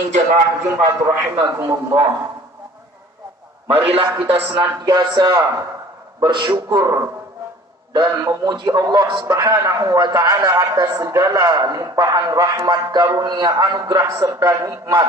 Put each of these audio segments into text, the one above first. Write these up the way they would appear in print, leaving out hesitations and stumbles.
muslimin jamaah Jumat rahimakumullah. Marilah kita senantiasa bersyukur dan memuji Allah Subhanahu wa taala atas segala limpahan rahmat, karunia, anugerah serta nikmat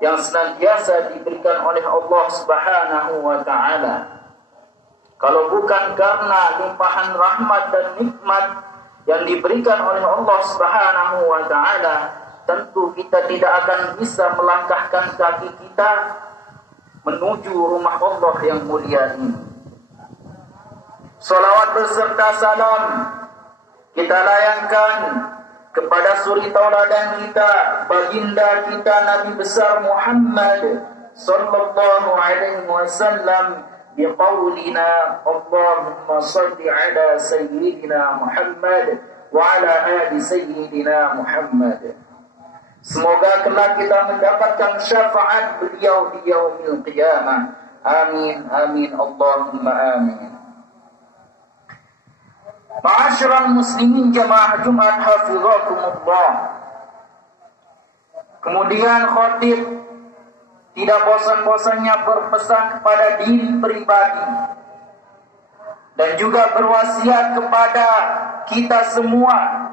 yang senantiasa diberikan oleh Allah Subhanahu wa taala. Kalau bukan karena limpahan rahmat dan nikmat yang diberikan oleh Allah Subhanahu wa taala, tentu kita tidak akan bisa melangkahkan kaki kita menuju rumah Allah yang mulia ini. Salawat beserta salam kita layangkan kepada suri tauladan kita, baginda kita Nabi besar Muhammad sallallahu alaihi wasallam, biqaulina Allahumma salli ala sayyidina Muhammad wa ala ali sayyidina Muhammad. Semoga kelak kita mendapatkan syafaat beliau di yaumil qiyamah. Amin amin Allahumma amin. Ma'asyiral muslimin jamaah Jumat hafizakumullah. Kemudian khatib tidak bosan-bosannya berpesan kepada diri pribadi dan juga berwasiat kepada kita semua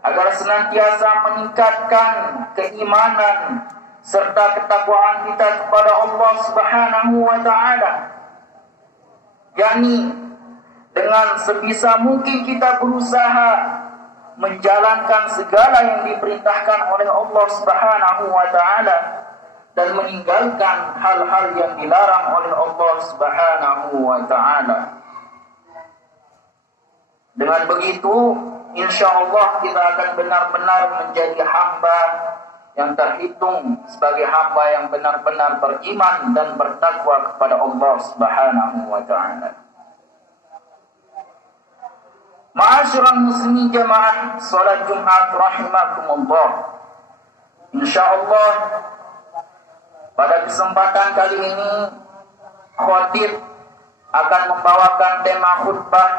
agar senantiasa meningkatkan keimanan serta ketakwaan kita kepada Allah Subhanahu wa taala. yakni dengan sebisa mungkin kita berusaha menjalankan segala yang diperintahkan oleh Allah Subhanahu wa taala dan meninggalkan hal-hal yang dilarang oleh Allah Subhanahu wa taala. Dengan begitu, insyaallah kita akan benar-benar menjadi hamba yang terhitung sebagai hamba yang benar-benar beriman dan bertakwa kepada Allah Subhanahu wa taala. Ma'asyiral muslimin jamaah salat Jumat rahimakumullah. Insyaallah pada kesempatan kali ini khatib akan membawakan tema khutbah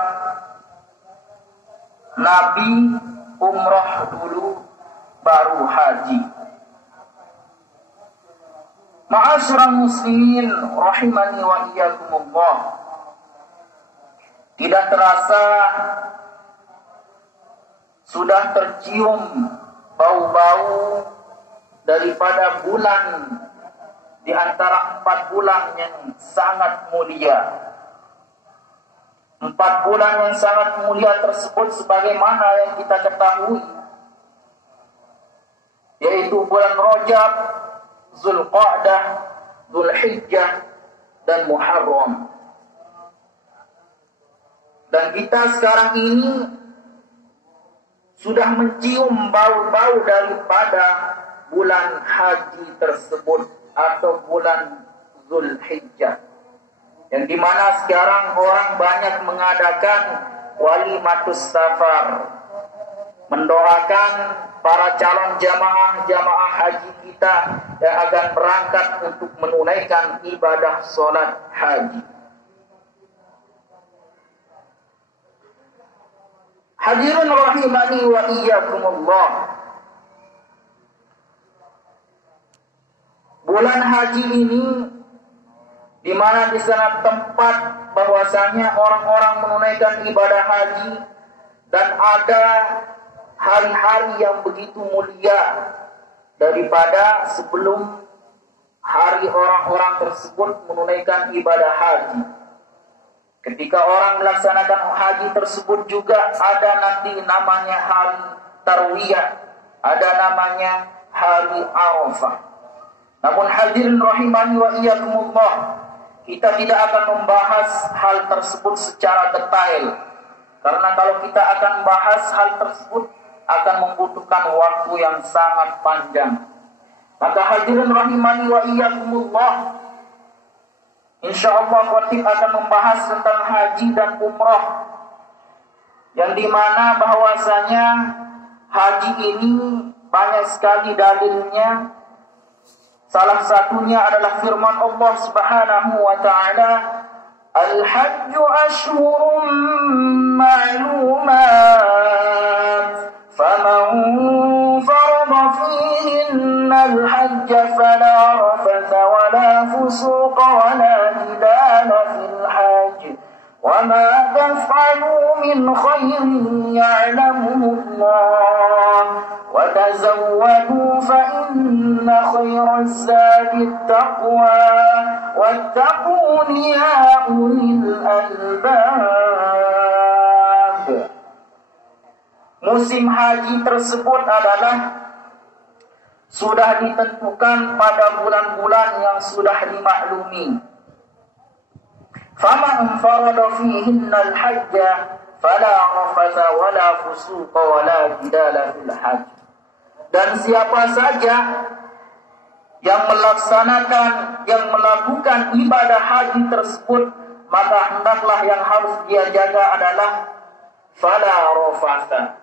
Nabi umrah dulu baru haji. Ma'asyiral muslimin rahimani wa iyyakumullah. Tidak terasa sudah tercium bau-bau daripada bulan di antara 4 bulan yang sangat mulia. 4 bulan yang sangat mulia tersebut sebagaimana yang kita ketahui, yaitu bulan Rajab, Zulqa'dah, Zulhijjah, dan Muharram. Dan kita sekarang ini sudah mencium bau-bau daripada bulan haji tersebut atau bulan Zulhijjah, yang dimana sekarang orang banyak mengadakan walimatus safar, mendoakan para calon jamaah haji kita yang akan berangkat untuk menunaikan ibadah sholat haji. Hadirin rahimani wa iyyakumullah. Bulan haji ini di mana di sana tempat bahwasanya orang-orang menunaikan ibadah haji, dan ada hari-hari yang begitu mulia daripada sebelum hari orang-orang tersebut menunaikan ibadah haji. Ketika orang melaksanakan haji tersebut juga ada nanti namanya hari Tarwiyah, ada namanya hari Arafah. Namun hadirin rahimani wa iyyakumullah, kita tidak akan membahas hal tersebut secara detail, karena kalau kita akan bahas hal tersebut akan membutuhkan waktu yang sangat panjang. Maka hadirin rahimani wa iyyakumullah, insyaallah khatib akan membahas tentang haji dan umrah, yang dimana bahwasanya haji ini banyak sekali dalilnya. Salah satunya adalah firman Allah Subhanahu wa taala, Al-Hajju ashhurun ma'lumat, faman farada fihin الحج فلا رفث ولا فسوق ولا جدال في الحج وما تفعلوا من خير يعلمه الله وتزودوا فإن خير الزاد التقوى واتقون يا أولي الألباب. Musim haji tersebut adalah sudah ditentukan pada bulan-bulan yang sudah dimaklumi. Faman farada fihinna al-hajja fala rafatha wala fusuqa wala jidala fil hajj. Dan siapa saja yang melakukan ibadah haji tersebut, maka hendaklah yang harus dia jaga adalah fala rafatha.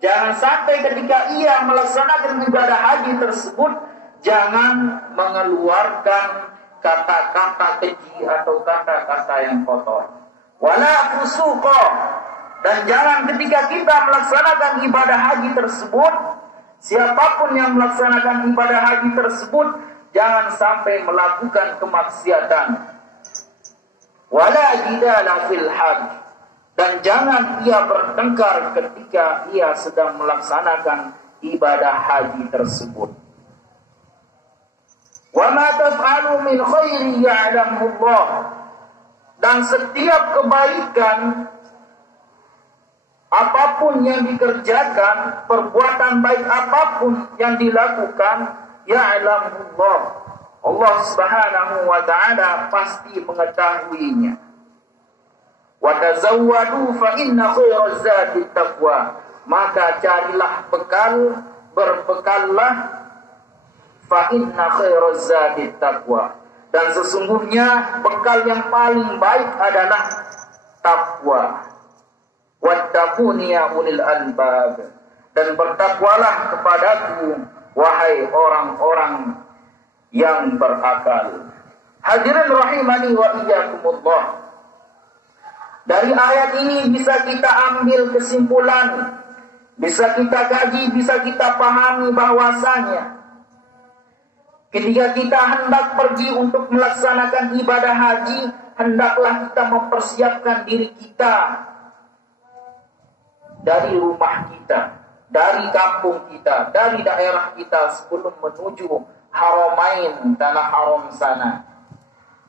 Jangan sampai ketika ia melaksanakan ibadah haji tersebut, jangan mengeluarkan kata-kata keji atau kata-kata yang kotor. Wala fusuqa, dan jangan ketika kita melaksanakan ibadah haji tersebut, siapapun yang melaksanakan ibadah haji tersebut, jangan sampai melakukan kemaksiatan. Wala jidala fil hajj, dan jangan ia bertengkar ketika ia sedang melaksanakan ibadah haji tersebut. Wa ma taf'alu min khairi ya'lamuhu Allah, dan setiap kebaikan apapun yang dikerjakan, perbuatan baik apapun yang dilakukan, ya'lamuhu Allah, Allah Subhanahu wa taala pasti mengetahuinya. Wa tazawwadu fa inna khairaz zadi taqwa, maka carilah bekal, berbekallah, fa inna khairaz zadi taqwa, dan sesungguhnya bekal yang paling baik adalah takwa. Wattaquni ya ulil albab, dan bertakwalah kepadaku wahai orang-orang yang berakal. Hadirin rahimani wa iyyakumullah. Dari ayat ini bisa kita ambil kesimpulan, bisa kita kaji, bisa kita pahami bahwasanya ketika kita hendak pergi untuk melaksanakan ibadah haji, hendaklah kita mempersiapkan diri kita dari rumah kita, dari kampung kita, dari daerah kita sebelum menuju Haramain, tanah haram sana.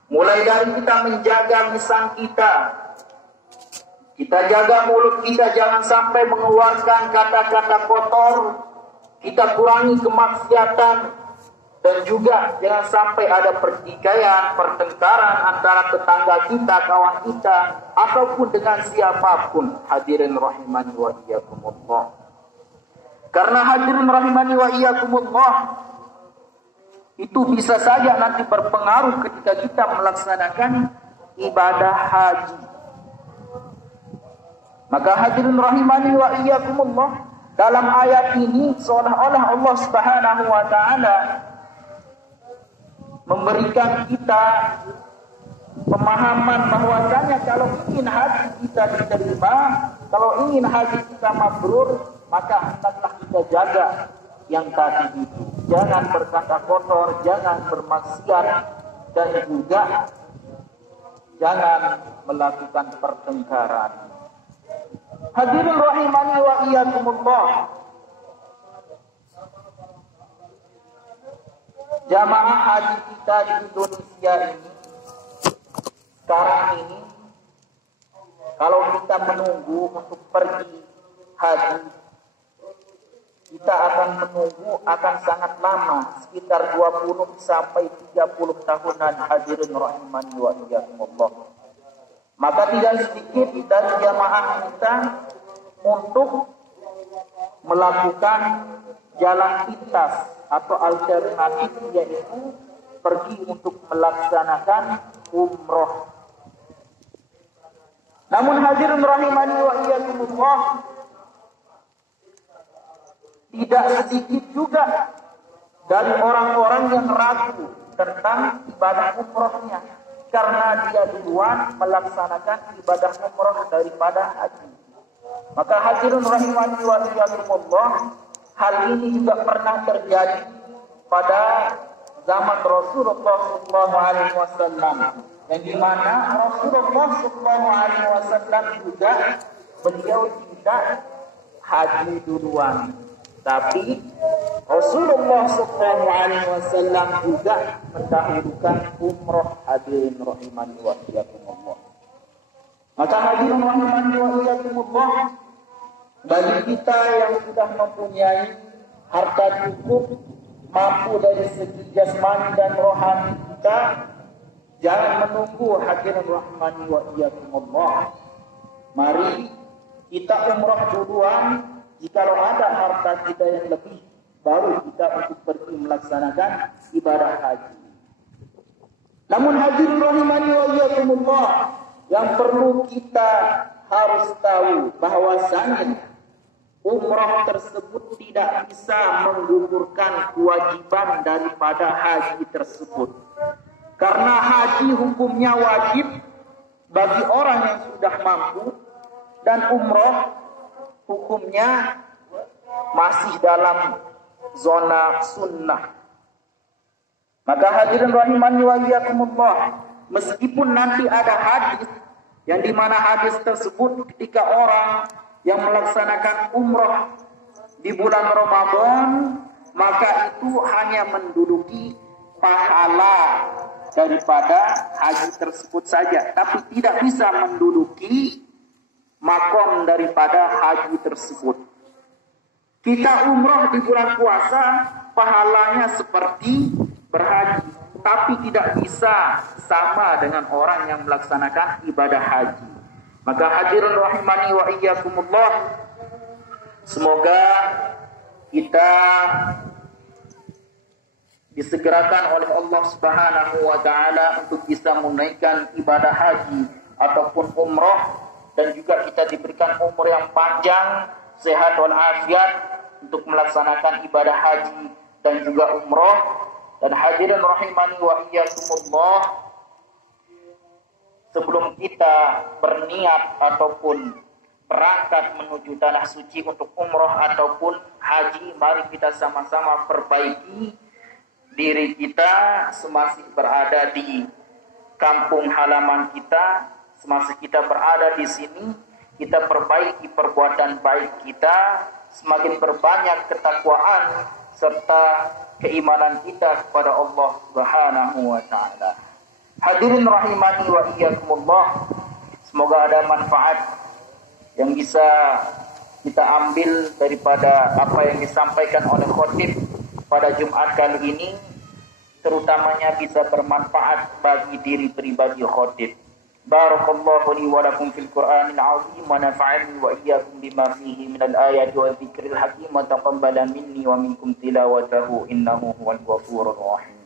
Mulai dari kita menjaga lisan kita, kita jaga mulut kita jangan sampai mengeluarkan kata-kata kotor, kita kurangi kemaksiatan, dan juga jangan sampai ada pertikaian, pertengkaran antara tetangga kita, kawan kita, ataupun dengan siapapun. Hadirin rahimani wa iyyakumullah. Karena hadirin rahimani wa iyyakumullah, itu bisa saja nanti berpengaruh ketika kita melaksanakan ibadah haji. Maka hadirin rahimani wa iyyakumullah, dalam ayat ini seolah-olah Allah Subhanahu wa taala memberikan kita pemahaman bahwasanya kalau ingin haji kita diterima, kalau ingin haji kita mabrur, maka hendaklah kita jaga yang tadi itu. Jangan berkata kotor, jangan bermaksiat, dan juga jangan melakukan pertengkaran. Hadirin rahimani wa iyyakumullah, jamaah haji kita di Indonesia ini sekarang ini, kalau kita menunggu untuk pergi haji, kita akan menunggu akan sangat lama, sekitar 20 sampai 30 tahunan. Hadirin rahimani wa iyyakumullah. Maka tidak sedikit dari jamaah kita untuk melakukan jalan pintas atau alternatif, yaitu pergi untuk melaksanakan umroh. Namun hadirin rahimani wa iyyakumullah, tidak sedikit juga dari orang-orang yang ragu tentang ibadah umrohnya, karena dia duluan melaksanakan ibadah umroh daripada haji. Maka hadirin rahimani wa iyyakumullah, hal ini juga pernah terjadi pada zaman Rasulullah SAW, yang dimana Rasulullah SAW juga beliau tidak haji duluan, tapi Rasulullah SAW juga mendahulukan umroh. Hadirin rahimani wa iyyakumullah. Maka hadirin rahimani wa iyyakumullah, bagi kita yang sudah mempunyai harta cukup, mampu dari segi jasmani dan rohani kita, jangan menunggu. Hadirin rahimani wa iyyakumullah, mari kita umroh duluan. Jikalau ada harta kita yang lebih, baru kita untuk pergi melaksanakan ibadah haji. Namun hadirin rahimani wa iyyakumullah, yang perlu kita harus tahu bahwasanya umrah tersebut tidak bisa menggugurkan kewajiban daripada haji tersebut. Karena haji hukumnya wajib bagi orang yang sudah mampu, dan umrah hukumnya masih dalam zona sunnah. Maka hadirin rahimani wa iyyakumullah, meskipun nanti ada hadis yang dimana hadis tersebut ketika orang yang melaksanakan umrah di bulan Ramadan, maka itu hanya menduduki pahala daripada haji tersebut saja, tapi tidak bisa menduduki makom daripada haji tersebut. Kita umrah di bulan puasa, pahalanya seperti berhaji, tapi tidak bisa sama dengan orang yang melaksanakan ibadah haji. Maka hadirin rahimani wa iyyakumullah, semoga kita disegerakan oleh Allah Subhanahu wa taala untuk bisa menunaikan ibadah haji ataupun umrah, dan juga kita diberikan umur yang panjang, sehat walafiat untuk melaksanakan ibadah haji dan juga umrah. Dan hadirin rahimani wa iyyakumullah, sebelum kita berniat ataupun berangkat menuju tanah suci untuk umrah ataupun haji, mari kita sama-sama perbaiki diri kita semasa berada di kampung halaman kita. Semasa kita berada di sini, kita perbaiki perbuatan baik kita, semakin berbanyak ketakwaan serta keimanan kita kepada Allah Subhanahu wa taala. Hadirin rahimani wa iyyakumullah, semoga ada manfaat yang bisa kita ambil daripada apa yang disampaikan oleh khatib pada Jumat kali ini, terutamanya bisa bermanfaat bagi diri pribadi khatib. Barakallahu li wa lakum fil Qur'anil 'azim wa nafa'ani wa iyyakum bima fihi minal ayati wa dzikril hakim wa taqabbala minni wa minkum tilawatahu innahu huwal ghafurur rahim.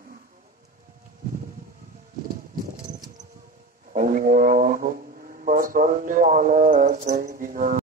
Allahumma shalli ala sayyidina